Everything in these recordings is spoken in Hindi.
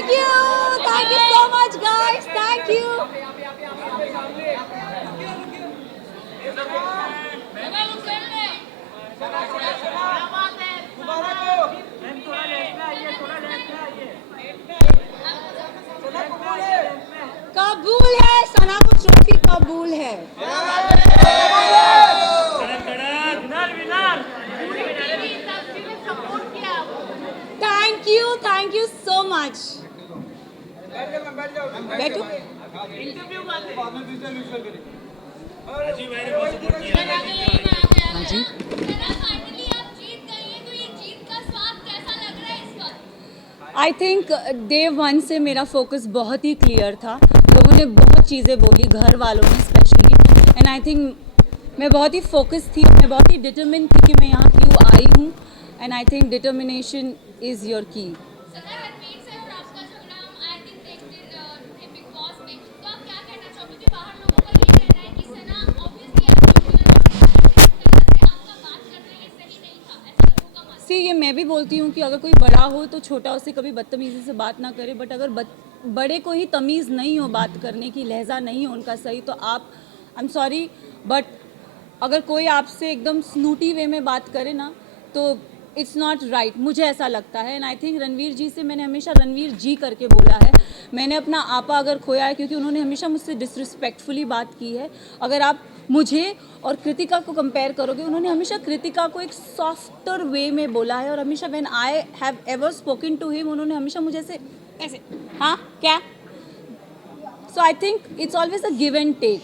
Thank you so much, guys. Thank you. कबूल है, सना को ट्रॉफी कबूल है. Thank you so much. बैठो. हाँ जी. आई थिंक डे वन से मेरा फोकस बहुत ही क्लियर था. लोगों ने बहुत चीज़ें बोली, घर वालों ने स्पेशली, एंड आई थिंक मैं बहुत ही फोकस थी, मैं बहुत ही डिटरमिन थी कि मैं यहाँ क्यों आई हूँ. And I think determination is your की. सी ये मैं भी बोलती हूँ कि अगर कोई बड़ा हो तो छोटा उससे कभी बदतमीज़ी से बात ना करे, बट अगर बड़े को ही तमीज़ नहीं हो बात करने की, लहजा नहीं हो उनका सही, तो आप, आई एम सॉरी, बट अगर कोई आपसे एकदम स्नूटी वे में बात करे ना तो इट्स नॉट राइट, मुझे ऐसा लगता है. एंड आई थिंक रणवीर जी से मैंने हमेशा रणवीर जी करके बोला है. मैंने अपना आपा अगर खोया है क्योंकि उन्होंने हमेशा मुझसे डिसरिस्पेक्टफुली बात की है. अगर आप मुझे और कृतिका को कंपेयर करोगे, उन्होंने हमेशा कृतिका को एक सॉफ्टर वे में बोला है, और हमेशा when I have ever spoken to him, उन्होंने हमेशा मुझे ऐसे हाँ क्या. So I think it's always a give and take.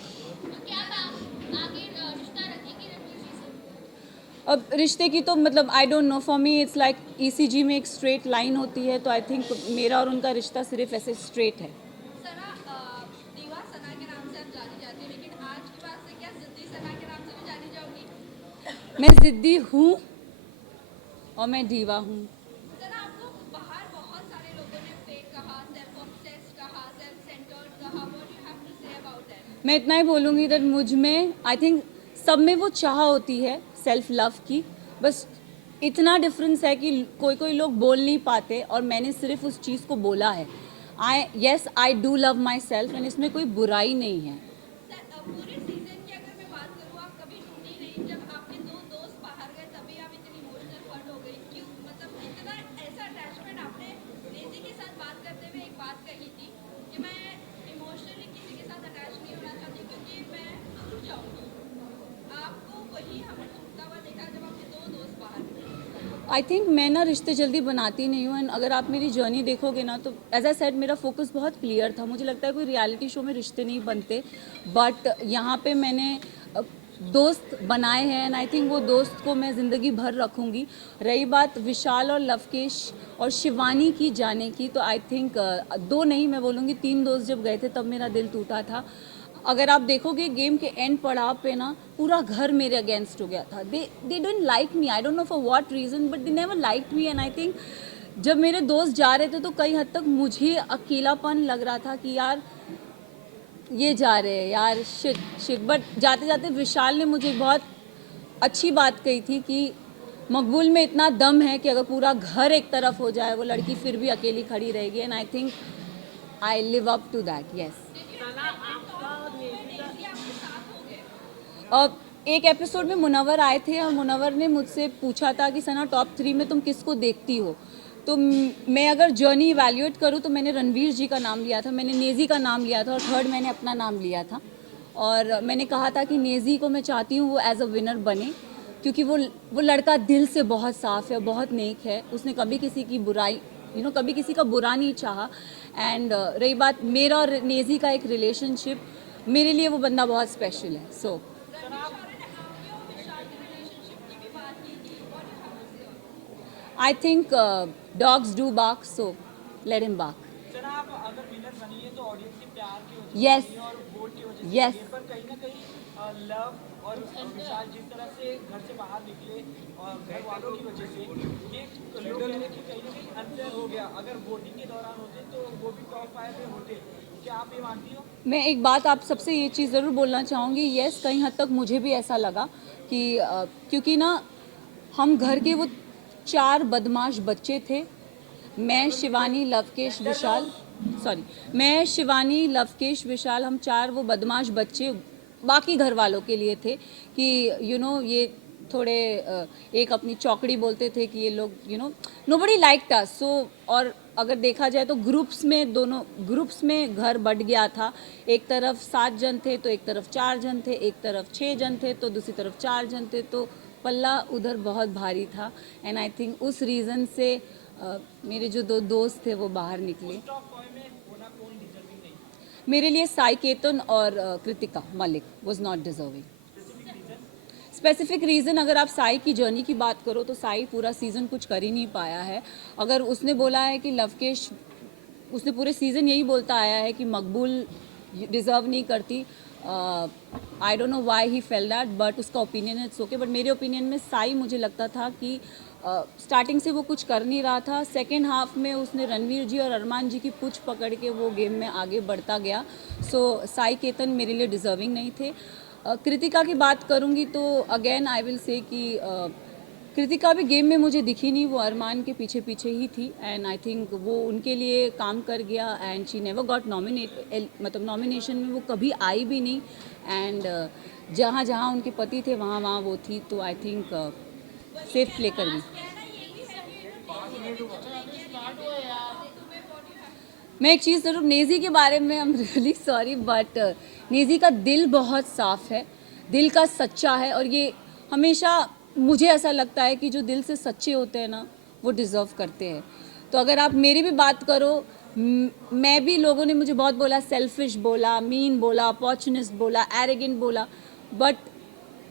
अब रिश्ते की तो मतलब I don't know, for me it's like ECG में एक स्ट्रेट लाइन होती है, तो आई थिंक मेरा और उनका रिश्ता सिर्फ ऐसे स्ट्रेट है. दीवा सना के नाम से आप जानी जाती हैं, लेकिन आज के बाद से क्या जिद्दी सना के नाम से भी जानी जाओगी? मैं जिद्दी हूँ और मैं दीवा हूँ. सना, आपको बाहर बहुत सारे लोगों ने फेक कहा, सेल्फ ऑब्सेस्ड कहा, सेल्फ सेंटर्ड कहा. What you have to say about that? मैं इतना ही बोलूँगी दैट मुझ में, आई थिंक सब में वो चाह होती है सेल्फ लव की, बस इतना डिफरेंस है कि कोई लोग बोल नहीं पाते और मैंने सिर्फ उस चीज़ को बोला है. I do love my self, and इसमें कोई बुराई नहीं है. पूरे सीजन की अगर मैं बात करूँ, आप कभी ढूंढी नहीं. जब आपके दो दोस्त बाहर गए तभी आप इतनी इमोशनल हर्ट हो गई. क्यों, मतलब इतना ऐसा अटैचमेंट? आपने नेजी के साथ बात करते हुए एक बात कही थी कि मैं इमोशनली किसी के साथ अटैच नहीं होना चाहती क्योंकि मैं टूट जाऊंगी. आपको वही हमें टूटता हुआ देखा जब आपके दो दोस्त बाहर गए. आई थिंक मैं ना रिश्ते जल्दी बनाती नहीं हूँ, एंड अगर आप मेरी जर्नी देखोगे ना तो एज आई सेड मेरा फोकस बहुत क्लियर था. मुझे लगता है कोई रियलिटी शो में रिश्ते नहीं बनते, बट यहाँ पे मैंने दोस्त बनाए हैं, एंड आई थिंक वो दोस्त को मैं ज़िंदगी भर रखूँगी. रही बात विशाल और लवकेश और शिवानी की जाने की, तो आई थिंक दो नहीं, मैं बोलूँगी 3 दोस्त जब गए थे तब मेरा दिल टूटा था. अगर आप देखोगे गेम के एंड पड़ाव पे ना पूरा घर मेरे अगेंस्ट हो गया था. They don't like me, I don't know for what reason, but they never like me. And I think जब मेरे दोस्त जा रहे थे तो कई हद तक मुझे अकेलापन लग रहा था कि यार ये जा रहे हैं यार, शिट. बट जाते जाते विशाल ने मुझे बहुत अच्छी बात कही थी कि मकबूल में इतना दम है कि अगर पूरा घर एक तरफ हो जाए वो लड़की फिर भी अकेली खड़ी रहेगी. And I think I live up to that. Yes. अब एक एपिसोड में मुनव्वर आए थे और मुनव्वर ने मुझसे पूछा था कि सना टॉप 3 में तुम किसको देखती हो. तो मैं अगर जर्नी इवैल्यूएट करूँ तो मैंने रणवीर जी का नाम लिया था, मैंने नेजी का नाम लिया था, और थर्ड मैंने अपना नाम लिया था. और मैंने कहा था कि नेजी को मैं चाहती हूँ वो एज अ विनर बने, क्योंकि वो लड़का दिल से बहुत साफ़ है, बहुत नेक है. उसने कभी किसी की बुराई कभी किसी का बुरा नहीं चाहा. एंड रही बात मेरा और नेजी का एक रिलेशनशिप, मेरे लिए वो बंदा बहुत स्पेशल है. सो I think dogs do bark, so let him bark. Sir, आप अगर विनर बनी है तो ऑडियंस के प्यार की वजह Yes. से और वोट की वजह से. Yes. पर कहीं ना कहीं लव और विशाल जिस तरह से घर से बाहर निकले और घर वालों की वजह से ये लोग कह रहे हैं कि कहीं ना कहीं अनफेयर हो गया. अगर वोटिंग के दौरान होते तो वो भी टॉप 5 में होते. क्या आप ये मानती हो? मैं एक बात आप सबसे ये चीज़ ज़रूर बोलना चाहूँगी. येस, कहीं हद तक मुझे भी ऐसा लगा कि क्योंकि ना हम घर के वो 4 बदमाश बच्चे थे, मैं शिवानी लवकेश विशाल सॉरी मैं शिवानी लवकेश विशाल हम चार वो बदमाश बच्चे बाकी घर वालों के लिए थे कि ये थोड़े एक अपनी चौकड़ी बोलते थे कि ये लोग नोबडी लाइक्ड अस सो और अगर देखा जाए तो दोनों ग्रुप्स में घर बढ़ गया था। एक तरफ 7 जन थे तो एक तरफ 4 जन थे, एक तरफ 6 जन थे तो दूसरी तरफ 4 जन थे, तो पल्ला उधर बहुत भारी था। एंड आई थिंक उस रीज़न से मेरे जो 2 दोस्त थे वो बाहर निकले। टॉप 5 में होना कौन डिजर्विंग नहीं? मेरे लिए साई केतन और Kritika Malik was not deserving. Specific reason अगर आप साई की जर्नी की बात करो तो साई पूरा सीज़न कुछ कर ही नहीं पाया है। अगर उसने बोला है कि लवकेश उसने पूरे सीज़न यही बोलता आया है कि मकबूल डिज़र्व नहीं करती। आई don't know why he fail that but उसका ओपिनियन इट्स ओके। बट मेरे ओपिनियन में साई मुझे लगता था कि स्टार्टिंग से वो कुछ कर नहीं रहा था। सेकेंड हाफ में उसने रणवीर जी और अरमान जी की पूछ पकड़ के वो गेम में आगे बढ़ता गया। सो साई केतन मेरे लिए डिज़र्विंग नहीं थे। कृतिका की बात करूंगी तो अगेन आई विल से कि कृतिका भी गेम में मुझे दिखी नहीं, वो अरमान के पीछे पीछे ही थी एंड आई थिंक वो उनके लिए काम कर गया एंड शी नेवर गॉट मतलब नॉमिनेशन में वो कभी आई भी नहीं। एंड जहाँ जहाँ उनके पति थे वहाँ वहाँ वो थी, तो आई थिंक सेफ प्ले कर गई। मैं एक चीज़ ज़रूर नेज़ी के बारे में I am really sorry but Naezy का दिल बहुत साफ़ है, दिल का सच्चा है और ये हमेशा मुझे ऐसा लगता है कि जो दिल से सच्चे होते हैं ना वो डिज़र्व करते हैं। तो अगर आप मेरी भी बात करो, मैं भी लोगों ने मुझे बहुत बोला, सेल्फिश बोला, मीन बोला, अपॉर्चुनिस्ट बोला, एरोगेंट बोला, बट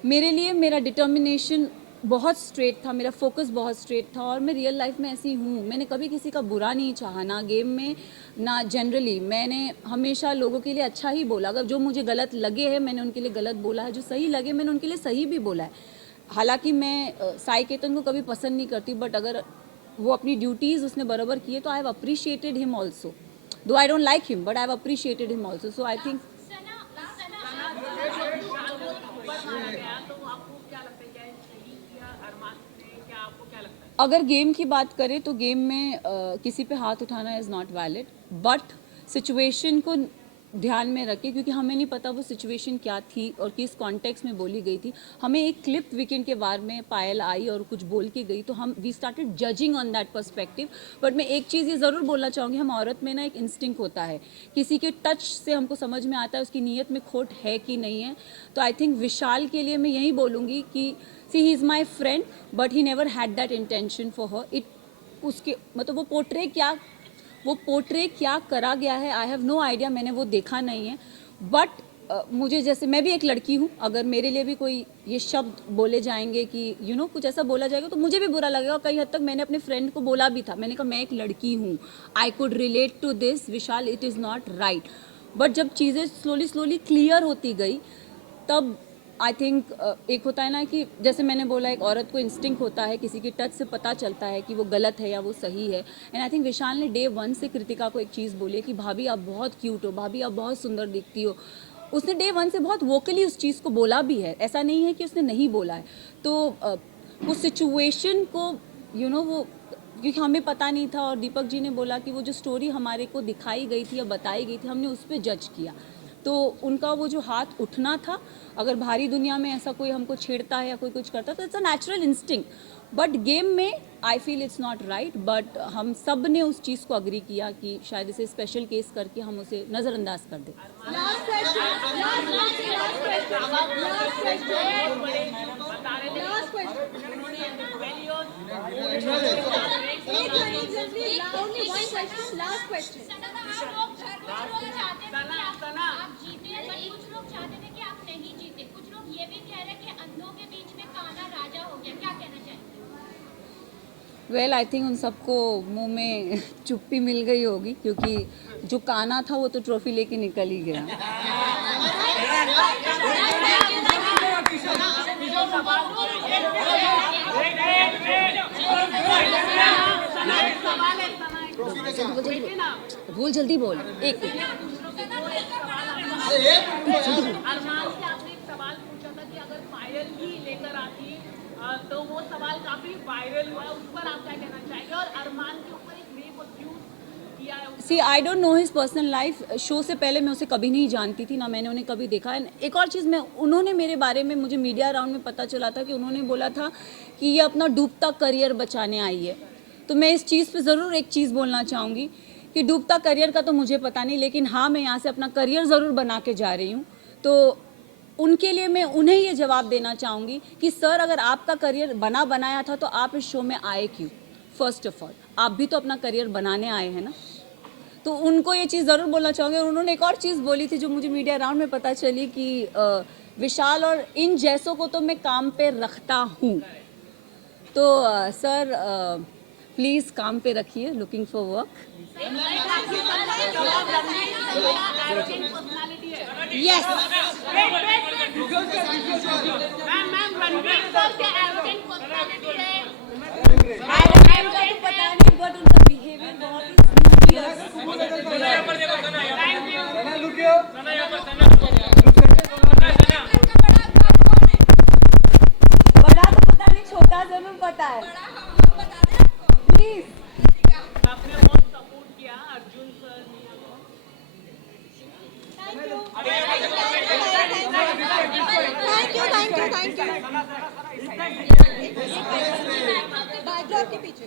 मेरे लिए मेरा डिटर्मिनेशन बहुत स्ट्रेट था, मेरा फोकस बहुत स्ट्रेट था और मैं रियल लाइफ में ऐसी हूँ। मैंने कभी किसी का बुरा नहीं चाहा, ना गेम में ना जनरली। मैंने हमेशा लोगों के लिए अच्छा ही बोला। अगर जो मुझे गलत लगे हैं मैंने उनके लिए गलत बोला है, जो सही लगे मैंने उनके लिए सही भी बोला है। हालांकि मैं साई केतन को कभी पसंद नहीं करती बट अगर वो अपनी ड्यूटीज़ उसने बराबर किए तो I have appreciated him also, though I don't like him but I have appreciated him also. So I think अगर गेम की बात करें तो गेम में किसी पे हाथ उठाना is not valid but situation को ध्यान में रखें क्योंकि हमें नहीं पता वो सिचुएशन क्या थी और किस कॉन्टेक्स्ट में बोली गई थी। हमें एक क्लिप वीकेंड के बारे में पायल आई और कुछ बोल के गई तो हम we started judging on that perspective. But मैं एक चीज़ ये ज़रूर बोलना चाहूँगी, हम औरत में ना एक इंस्टिंक्ट होता है, किसी के टच से हमको समझ में आता है उसकी नीयत में खोट है कि नहीं है। तो आई थिंक विशाल के लिए मैं यही बोलूँगी कि she he is my friend but he never had that intention for her. It उसके मतलब वो पोर्ट्रे क्या करा गया है आई हैव नो आइडिया, मैंने वो देखा नहीं है। बट मुझे जैसे मैं भी एक लड़की हूँ, अगर मेरे लिए भी कोई ये शब्द बोले जाएंगे कि कुछ ऐसा बोला जाएगा तो मुझे भी बुरा लगेगा। और कई हद तक मैंने अपने फ्रेंड को बोला भी था, मैंने कहा मैं एक लड़की हूँ, I could relate to this Vishal, it is not right. But जब चीज़ें स्लोली क्लियर होती गई तब आई थिंक एक होता है ना कि जैसे मैंने बोला एक औरत को इंस्टिंक्ट होता है, किसी के टच से पता चलता है कि वो गलत है या वो सही है। एंड आई थिंक विशाल ने डे 1 से कृतिका को एक चीज़ बोली है कि भाभी आप बहुत क्यूट हो, भाभी आप बहुत सुंदर दिखती हो। उसने डे 1 से बहुत वोकली उस चीज़ को बोला भी है, ऐसा नहीं है कि उसने नहीं बोला है। तो वो सिचुएशन को वो क्योंकि हमें पता नहीं था और दीपक जी ने बोला कि वो जो स्टोरी हमारे को दिखाई गई थी या बताई गई थी हमने उस पर जज किया। तो उनका वो जो हाथ उठना था, अगर भारी दुनिया में ऐसा कोई हमको छेड़ता है या कोई कुछ करता है तो it's a natural instinct. But game में I feel it's not right. But हम सब ने उस चीज़ को अग्री किया कि शायद इसे स्पेशल केस करके हम उसे नज़रअंदाज कर दें। वेल आई थिंक उन सबको मुंह में चुप्पी मिल गई होगी क्योंकि जो काना था वो तो ट्रॉफी लेके निकल ही गया। बोल जल्दी बोल। एक अरमान से आपने एक सवाल पूछा था कि अगर पायल ही लेकर आती तो वो सवाल काफी वायरल हुआ, उस पर आप क्या कहना चाहेंगे? और अरमान के ऊपर एक रेप को क्यों किया है? See I don't know his personal life. Show से पहले मैं उसे कभी नहीं जानती थी, ना मैंने उन्हें कभी देखा। एंड एक और चीज़, मैं उन्होंने मेरे बारे में, मुझे मीडिया राउंड में पता चला था कि उन्होंने बोला था कि ये अपना डूबता करियर बचाने आई है। तो मैं इस चीज़ पे ज़रूर एक चीज़ बोलना चाहूँगी कि डूबता करियर का तो मुझे पता नहीं, लेकिन हाँ, मैं यहाँ से अपना करियर ज़रूर बना के जा रही हूँ। तो उनके लिए मैं उन्हें ये जवाब देना चाहूँगी कि सर, अगर आपका करियर बनाया था तो आप इस शो में आए क्यों? फर्स्ट ऑफ ऑल, आप भी तो अपना करियर बनाने आए हैं ना। तो उनको ये चीज़ ज़रूर बोलना चाहूँगी। और उन्होंने एक और चीज़ बोली थी जो मुझे मीडिया राउंड में पता चली कि विशाल और इन जैसों को तो मैं काम पे रखता हूँ। तो सर, प्लीज़ काम पे रखिए, looking for work. Yes, ma'am Ranveer sir के एरोगेंट पर्सनालिटी है। पता नहीं, बट उनका बिहेवियर बहुत ही स्मूथ है। बड़ा तो पता नहीं, छोटा जरूर पता है। प्लीज, आपने बहुत सपोर्ट किया अर्जुन सर बैकड्रॉप के पीछे